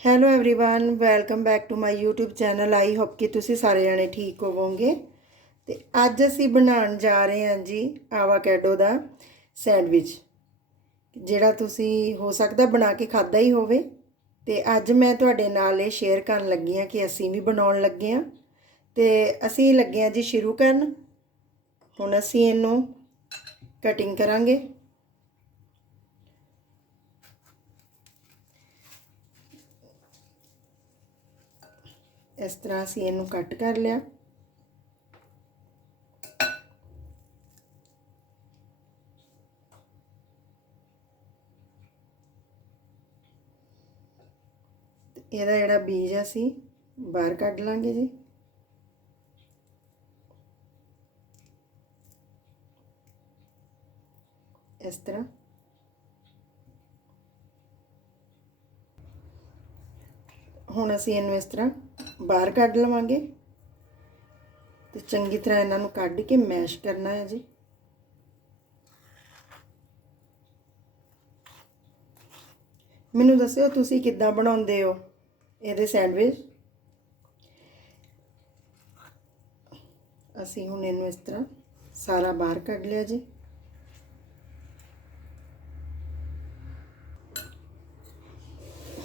hello everyone welcome back to my YouTube channel I hope ਕਿ ਤੁਸੀਂ ਸਾਰੇ ਜਣੇ ਠੀਕ ਹੋਵੋਗੇ ਤੇ ਅੱਜ ਅਸੀਂ ਬਣਾਉਣ ਜਾ ਰਹੇ ਹਾਂ ਜੀ ਆਵਾਕੈਡੋ ਦਾ ਸੈਂਡਵਿਚ ਜਿਹੜਾ ਤੁਸੀਂ ਹੋ ਸਕਦਾ ਬਣਾ ਕੇ ਖਾਦਾ ਹੀ ਹੋਵੇ ਤੇ ਅੱਜ ਮੈਂ ਤੁਹਾਡੇ ਨਾਲ ਇਹ ਸ਼ੇਅਰ ਕਰਨ ਲੱਗੀ ਹਾਂ ਕਿ ਅਸੀਂ ਵੀ ਬਣਾਉਣ ਲੱਗੇ ਹਾਂ ਤੇ ਅਸੀਂ ਲੱਗੇ ਹਾਂ ਜੀ ਸ਼ੁਰੂ ਕਰਨ ਹੁਣ ਅਸੀਂ ਇਹਨੂੰ ਕਟਿੰਗ ਕਰਾਂਗੇ ਇਸ ਤਰ੍ਹਾਂ ਅਸੀਂ ਇਹਨੂੰ ਕੱਟ ਕਰ ਲਿਆ। ਇਹਦਾ ਜਿਹੜਾ ਬੀਜ ਆ ਅਸੀਂ ਬਾਹਰ ਕੱਢ ਲਾਂਗੇ ਜੀ। ਇਸ ਤਰ੍ਹਾਂ। ਹੁਣ ਅਸੀਂ ਇਹਨੂੰ ਇਸ ਤਰ੍ਹਾਂ ਬਾਹਰ ਕੱਢ ਲਵਾਂਗੇ। ਤੇ ਚੰਗੀ ਤਰ੍ਹਾਂ ਇਹਨਾਂ ਨੂੰ ਕੱਢ ਕੇ ਮੈਸ਼ ਕਰਨਾ ਹੈ ਜੀ। ਮੈਨੂੰ ਦੱਸਿਓ ਤੁਸੀਂ ਕਿੱਦਾਂ ਬਣਾਉਂਦੇ ਹੋ ਇਹਦੇ ਸੈਂਡਵਿਚ? ਅਸੀਂ ਹੁਣ ਇਹਨੂੰ ਇਸ ਤਰ੍ਹਾਂ ਸਾਰਾ ਬਾਹਰ ਕੱਢ ਲਿਆ ਜੀ।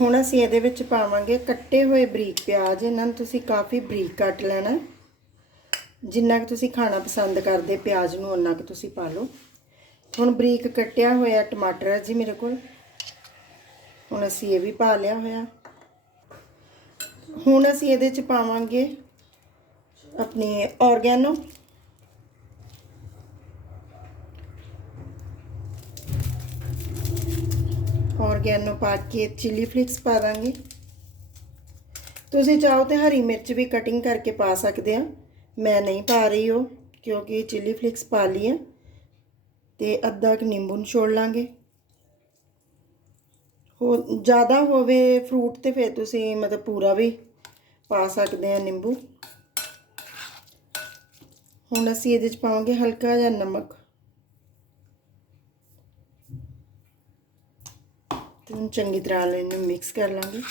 ਹੁਣ ਅਸੀਂ ਇਹਦੇ ਵਿੱਚ ਪਾਵਾਂਗੇ ਕੱਟੇ ਹੋਏ ਬਰੀਕ ਪਿਆਜ਼। ਇਹਨਾਂ ਨੂੰ ਤੁਸੀਂ ਕਾਫੀ ਬਰੀਕ ਕੱਟ ਲੈਣਾ। ਜਿੰਨਾ ਕਿ ਤੁਸੀਂ ਖਾਣਾ ਪਸੰਦ ਕਰਦੇ ਪਿਆਜ਼ ਨੂੰ ਉਹਨਾਂ ਕਿ ਤੁਸੀਂ ਪਾ ਲਓ। ਹੁਣ ਬਰੀਕ ਕੱਟਿਆ ਹੋਇਆ ਟਮਾਟਰ ਹੈ ਜੀ ਮੇਰੇ ਕੋਲ। ਹੁਣ ਅਸੀਂ ਇਹ ਵੀ ਪਾ ਲਿਆ ਹੋਇਆ। ਹੁਣ ਅਸੀਂ ਇਹਦੇ ਚ ਪਾਵਾਂਗੇ ਆਪਣੀ ਆਰਗੈਨੋ ਔਰਗੈਨੋ ਪਾ ਕੇ ਚਿੱਲੀ ਫਲਿਕਸ ਪਾ ਦਾਂਗੇ। ਤੁਸੀਂ ਚਾਹੋ ਤੇ ਹਰੀ ਮਿਰਚ ਵੀ ਕਟਿੰਗ ਕਰਕੇ ਪਾ ਸਕਦੇ ਆ। ਮੈਂ ਨਹੀਂ ਪਾ ਰਹੀ ਉਹ, ਕਿਉਂਕਿ ਚਿੱਲੀ ਫਲਿਕਸ ਪਾ ਲਈ ਆ। ਤੇ ਅੱਧਾ ਕੁ ਨਿੰਬੂ ਨਿਚੋੜ ਲਾਂਗੇ। ਹੋ, ਜ਼ਿਆਦਾ ਹੋਵੇ ਫਰੂਟ ਤੇ ਫਿਰ ਤੁਸੀਂ ਮਤਲਬ ਪੂਰਾ ਵੀ ਪਾ ਸਕਦੇ ਆ ਨਿੰਬੂ। ਹੁਣ ਅਸੀਂ ਇਹਦੇ ਚ ਪਾਵਾਂਗੇ ਹਲਕਾ ਜਿਹਾ ਨਮਕ। ਹੁਣ ਚੰਗੀ ਤਰ੍ਹਾਂ ਇਹਨੂੰ ਮਿਕਸ ਕਰ ਲਾਂਗੇ।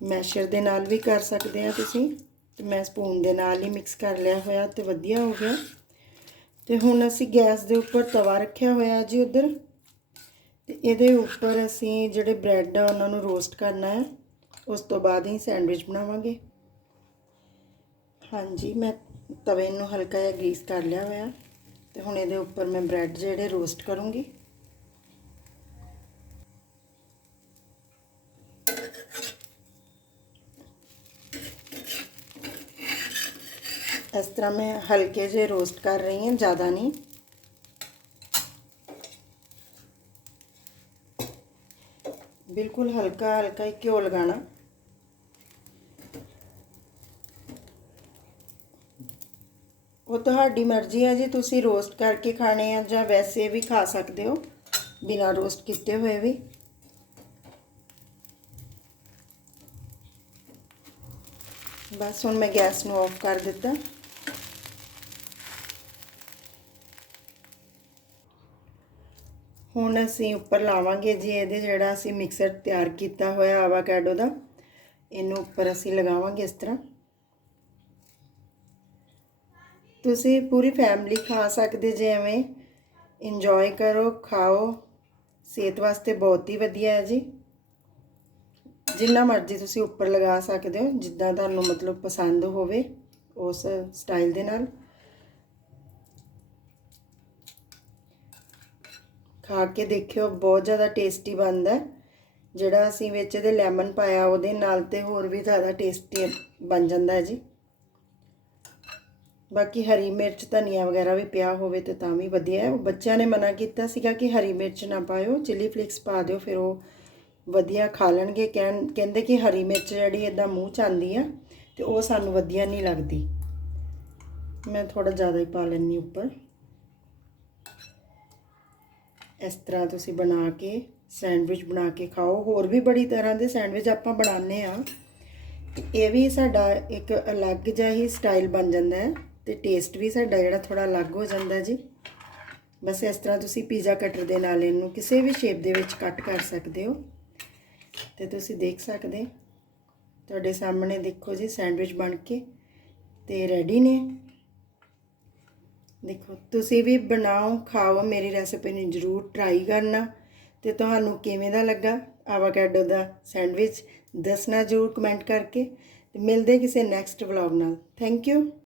ਮੈਸ਼ਰ ਦੇ ਨਾਲ ਵੀ ਕਰ ਸਕਦੇ ਆ ਤੁਸੀਂ ਤੇ ਮੈਂ ਸਪੂਨ ਦੇ ਨਾਲ ਹੀ ਮਿਕਸ ਕਰ ਲਿਆ ਹੋਇਆ ਤੇ ਵਧੀਆ ਹੋ ਗਿਆ। ਤੇ ਹੁਣ ਅਸੀਂ ਗੈਸ ਦੇ ਉੱਪਰ ਤਵਾ ਰੱਖਿਆ ਹੋਇਆ ਜੀ ਉਧਰ। ਤੇ ਇਹਦੇ ਉੱਪਰ ਅਸੀਂ ਜਿਹੜੇ ਬ੍ਰੈਡ ਆ ਉਹਨਾਂ ਨੂੰ ਰੋਸਟ ਕਰਨਾ ਹੈ। ਉਸ ਤੋਂ ਬਾਅਦ ਹੀ ਸੈਂਡਵਿਚ ਬਣਾਵਾਂਗੇ। ਹਾਂਜੀ, ਮੈਂ ਤਵੇ ਨੂੰ ਹਲਕਾ ਜਿਹਾ ਗਰੀਸ ਕਰ ਲਿਆ ਹੋਇਆ। ਤੇ ਹੁਣ ਇਹਦੇ ਉੱਪਰ ਮੈਂ ਬ੍ਰੈਡ ਜਿਹੜੇ ਰੋਸਟ ਕਰੂੰਗੀ। ਇਸ ਤਰ੍ਹਾਂ ਮੈਂ ਹਲਕੇ ਜਿਹੇ ਰੋਸਟ ਕਰ ਰਹੀ ਹਾਂ, ਜ਼ਿਆਦਾ ਨਹੀਂ। ਬਿਲਕੁਲ ਹਲਕਾ ਹਲਕਾ ਹੀ ਘਿਓ ਲਗਾਣਾ ਉਹ ਤੁਹਾਡੀ ਮਰਜ਼ੀ ਹੈ ਜੀ, ਤੁਸੀਂ ਰੋਸਟ ਕਰਕੇ ਖਾਣੇ ਆ ਜਾਂ ਵੈਸੇ ਵੀ ਖਾ ਸਕਦੇ ਹੋ, ਬਿਨਾਂ ਰੋਸਟ ਕੀਤੇ ਹੋਏ ਵੀ। ਬਸ ਹੁਣ ਮੈਂ ਗੈਸ ਨੂੰ ਆਫ ਕਰ ਦਿੱਤਾ। ਹੁਣ ਅਸੀਂ ਉੱਪਰ ਲਾਵਾਂਗੇ ਜੀ, ਇਹਦੇ ਜਿਹੜਾ ਅਸੀਂ ਮਿਕਸਰ ਤਿਆਰ ਕੀਤਾ ਹੋਇਆ ਆਵਾਕੈਡੋ ਦਾ, ਇਹਨੂੰ ਉੱਪਰ ਅਸੀਂ ਲਗਾਵਾਂਗੇ ਇਸ ਤਰ੍ਹਾਂ। ਤੁਸੀਂ ਪੂਰੀ ਫੈਮਿਲੀ ਖਾ ਸਕਦੇ ਜੇ ਐਵੇਂ। ਇੰਜੋਏ ਕਰੋ, ਖਾਓ। ਸਿਹਤ ਵਾਸਤੇ ਬਹੁਤ ਹੀ ਵਧੀਆ ਹੈ ਜੀ। ਜਿੰਨਾ ਮਰਜ਼ੀ ਤੁਸੀਂ ਉੱਪਰ ਲਗਾ ਸਕਦੇ ਹੋ, ਜਿੱਦਾਂ ਤੁਹਾਨੂੰ ਮਤਲਬ ਪਸੰਦ ਹੋਵੇ ਉਸ ਸਟਾਈਲ ਦੇ ਨਾਲ। ਖਾ ਕੇ ਦੇਖਿਓ, ਬਹੁਤ ਜ਼ਿਆਦਾ ਟੇਸਟੀ ਬਣਦਾ ਜਿਹੜਾ ਅਸੀਂ ਵਿੱਚ ਇਹਦੇ ਲੈਮਨ ਪਾਇਆ, ਉਹਦੇ ਨਾਲ ਤੇ ਹੋਰ ਵੀ ਜ਼ਿਆਦਾ ਟੇਸਟੀ ਬਣ ਜਾਂਦਾ ਹੈ ਜੀ। ਬਾਕੀ ਹਰੀ ਮਿਰਚ ਧਨੀਆ ਵਗੈਰਾ ਵੀ ਪਿਆ ਹੋਵੇ ਤੇ ਤਾਂ ਵੀ ਵਧੀਆ ਹੈ। ਬੱਚਿਆਂ ਨੇ ਮਨਾ ਕੀਤਾ ਸੀਗਾ ਕਿ ਹਰੀ ਮਿਰਚ ਨਾ ਪਾਇਓ ਚਿੱਲੀ ਫਲੇਕਸ ਪਾ ਦਿਓ, ਫਿਰ ਉਹ ਵਧੀਆ ਖਾ ਲੈਣਗੇ। ਕਹਿਣ, ਕਹਿੰਦੇ ਕਿ ਹਰੀ ਮਿਰਚ ਜਿਹੜੀ ਇਦਾਂ ਮੂੰਹ ਚ ਆਂਦੀ ਆ ਤੇ ਉਹ ਸਾਨੂੰ ਵਧੀਆ ਨਹੀਂ ਲੱਗਦੀ। ਮੈਂ ਥੋੜਾ ਜ਼ਿਆਦਾ ਹੀ ਪਾ ਲੈਣੀ ਉੱਪਰ। ਇਸ ਤਰ੍ਹਾਂ ਤੁਸੀਂ ਬਣਾ ਕੇ, ਸੈਂਡਵਿਚ ਬਣਾ ਕੇ ਖਾਓ। ਹੋਰ ਵੀ ਬੜੀ ਤਰ੍ਹਾਂ ਦੇ ਸੈਂਡਵਿਚ ਆਪਾਂ ਬਣਾਉਂਦੇ ਆ ਇਹ ਵੀ ਸਾਡਾ ਇੱਕ ਅਲੱਗ ਜਿਹਾ ਹੀ ਸਟਾਈਲ ਬਣ ਜਾਂਦਾ ਹੈ। ਤੇ ਟੇਸਟ ਵੀ ਸਾਡਾ ਜਿਹੜਾ ਥੋੜਾ ਅਲੱਗ ਹੋ ਜਾਂਦਾ ਜੀ। ਬਸ ਇਸ ਤਰ੍ਹਾਂ ਤੁਸੀਂ ਪੀਜ਼ਾ ਕਟਰ ਦੇ ਨਾਲ ਇਹਨੂੰ ਕਿਸੇ ਵੀ ਸ਼ੇਪ ਦੇ ਵਿੱਚ ਕੱਟ ਕਰ ਸਕਦੇ ਹੋ। ਤੇ ਤੁਸੀਂ ਦੇਖ ਸਕਦੇ ਤੁਹਾਡੇ ਸਾਹਮਣੇ ਦੇਖੋ ਜੀ ਸੈਂਡਵਿਚ ਬਣ ਕੇ ਤੇ ਰੈਡੀ ਨੇ। ਦੇਖੋ, ਤੁਸੀਂ ਵੀ ਬਣਾਓ, ਖਾਓ, ਮੇਰੀ ਰੈਸਪੀ ਨੂੰ ਜਰੂਰ ਟਰਾਈ ਕਰਨਾ। ਤੇ ਤੁਹਾਨੂੰ ਕਿਵੇਂ ਦਾ ਲੱਗਾ ਆਵਾਕੈਡੋ ਦਾ ਸੈਂਡਵਿਚ ਦੱਸਣਾ ਜਰੂਰ ਕਮੈਂਟ ਕਰਕੇ। ਤੇ ਮਿਲਦੇ ਕਿਸੇ ਨੈਕਸਟ ਵਲੌਗ ਨਾਲ। Thank you